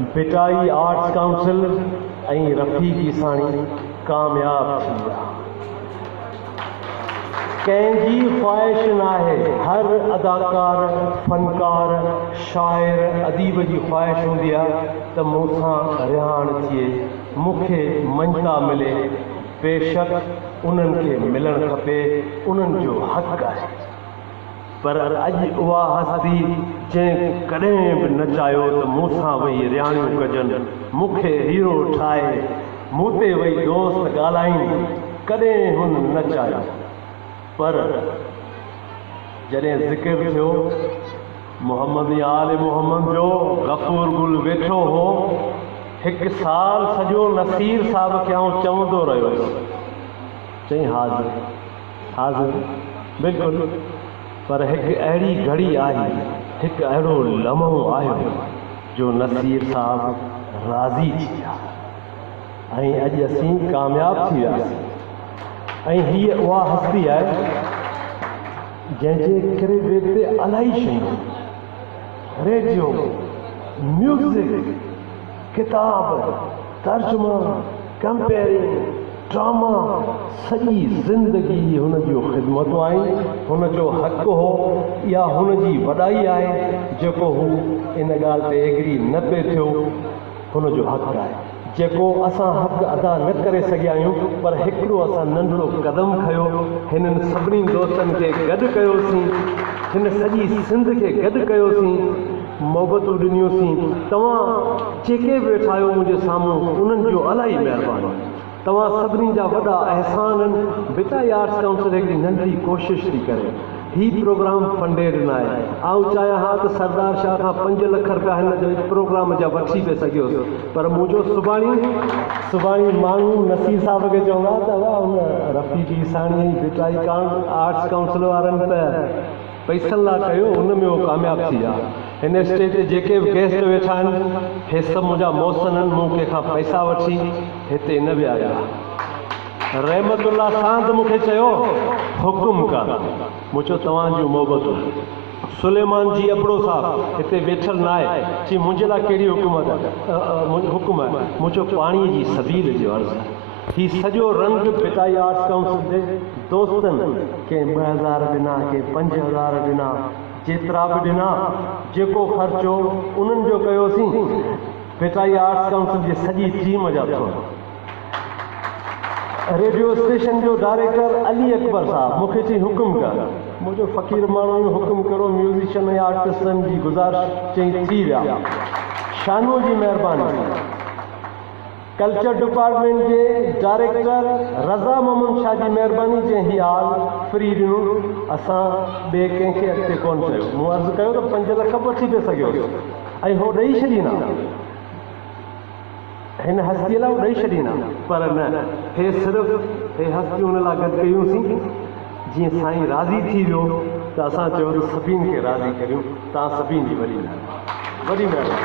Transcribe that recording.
बिटाई arts council ऐं रफ़ीकी साणी कामयाब थी विया। कंहिंजी ख़्वाहिश न आहे, हर अदाकार, फनकार, शाइर, अदीब जी ख़्वाहिश हूंदी आहे त मूंसां रिहाण थिए, मूंखे मञता मिले। बेशक उन्हनि खे मिलणु खपे, उन्हनि जो हक़ आहे। पर अॼु उहा हस्ती जंहिं कॾहिं बि न चाहियो त मूंसां वेही रिहाणियूं कजनि, मूंखे हीरो ठाहे, मूं ते वेही दोस्त ॻाल्हाइनि, कॾहिं हुन न चाहियो। पर जॾहिं ज़िक्र थियो मोहम्मद या आले मोहम्मद जो, गफ़ूर गुल वेठो हो। हिकु साल सॼो नसीर साहिब खे आउं चवंदो रहियो, चई हाज़िर हाज़िर बिल्कुलु। पर हिकु अहिड़ी घड़ी आई, हिकु अहिड़ो लम्हो आयो जो नसीर साहिब राज़ी थी विया ऐं अॼु असीं कामयाब थी वियासीं। ऐं हीअ उहा हस्ती आहे जंहिंजे क्रेडिट ते इलाही शयूं, रेडियो, म्यूज़िक, किताब, तर्जुमा, कंपेयरिंग, ड्रामा, सॼी ज़िंदगी हुन जूं ख़िदमतूं आहिनि। हुन जो हक़ु हो, इहा हुन जी वॾाई आहे जेको हू इन ॻाल्हि ते एग्री न पिए थियो। हुन जो हक़ु आहे जेको असां हक़ु अदा न करे सघिया आहियूं, पर हिकिड़ो असां नंढड़ो क़दम खयो, हिननि सभिनी दोस्तनि खे गॾु कयोसीं, हिन सॼी सिंध खे गॾु कयोसीं, मोहबतूं ॾिनियूंसीं। तव्हां जेके बि वेठा आहियो मुंहिंजे साम्हूं, उन्हनि जो इलाही महिरबानी। तव्हां सभिनी जा वॾा अहसान आहिनि। बिटाई आर्ट्स काउंसिल हिकिड़ी नंढड़ी कोशिशि थी करे हीउ प्रोग्राम फंडे ॾिना आहे। आउं चाहियां हा त सरदार शाह खां 5 लख रुपया हिन जे प्रोग्राम जा वठी पिए सघियोसि, पर मुंहिंजो सुभाणे माण्हू नसीर साहिब खे चवंदा त वाह हुन रफ़ीकी साणी बिटाई आर्ट्स काउंसिल वारनि त पैसनि लाइ कयो, हुन में उहो कामयाबु थी विया। हिन स्टेज ते जेके बि गेस्ट वेठा आहिनि, हे सभु मुंहिंजा मोहसिन आहिनि, मूं कंहिंखां पैसा वठी हिते न विया आहियां। रहमतुल्लाह सां मूंखे चयो हुकुम कर, मूं चयो तव्हांजूं मोहबतूं। सुलेमान जी अबड़ो साहब हिते वेठल न आहे, चई मुंहिंजे लाइ कहिड़ी हुकूमत आहे, हुकुम आहे। मूं चयो पाणीअ जी सबील जो अर्ज़ु। हीउ सॼो रंग बिटाई आर्ट्स काउंसिल जे दोस्तनि कंहिं 2000 ॾिना, कंहिं 5000 ॾिना, जेतिरा बि ॾिना, जेको ख़र्चो उन्हनि जो कयोसीं। बिटाई आर्ट्स काउंसिल जी सॼी टीम जा थोरा। रेडियो स्टेशन जो डायरेक्टर अली अकबर साहब मूंखे चई हुकुम कर। मुंहिंजो फ़क़ीर माण्हू हुकुम करो, म्यूज़िशियन ऐं आर्टिस्टनि जी गुज़ारिश, चई थी विया। शानू जी महिरबानी। कल्चर डिपार्टमेंट जे डायरेक्टर रज़ा मोहम्मद शाह जी महिरबानी, जंहिं हीअ हाल फ्री ॾिनो, असां ॿिए कंहिंखे अॻिते कोन कयो। मूं अर्ज़ु कयो त 5 लख वठी पिए सघियो ऐं हो ॾेई छॾींदा, हिन हस्तीअ लाइ ॾेई छॾींदा, पर न, हे सिर्फ़ु हे हस्तियूं हुन लाइ गॾु कयूंसीं। जीअं साईं राज़ी थी वियो त असां चयो त सभिनि खे राज़ी करियूं। तव्हां सभिनी जी वॾी महिरबानी।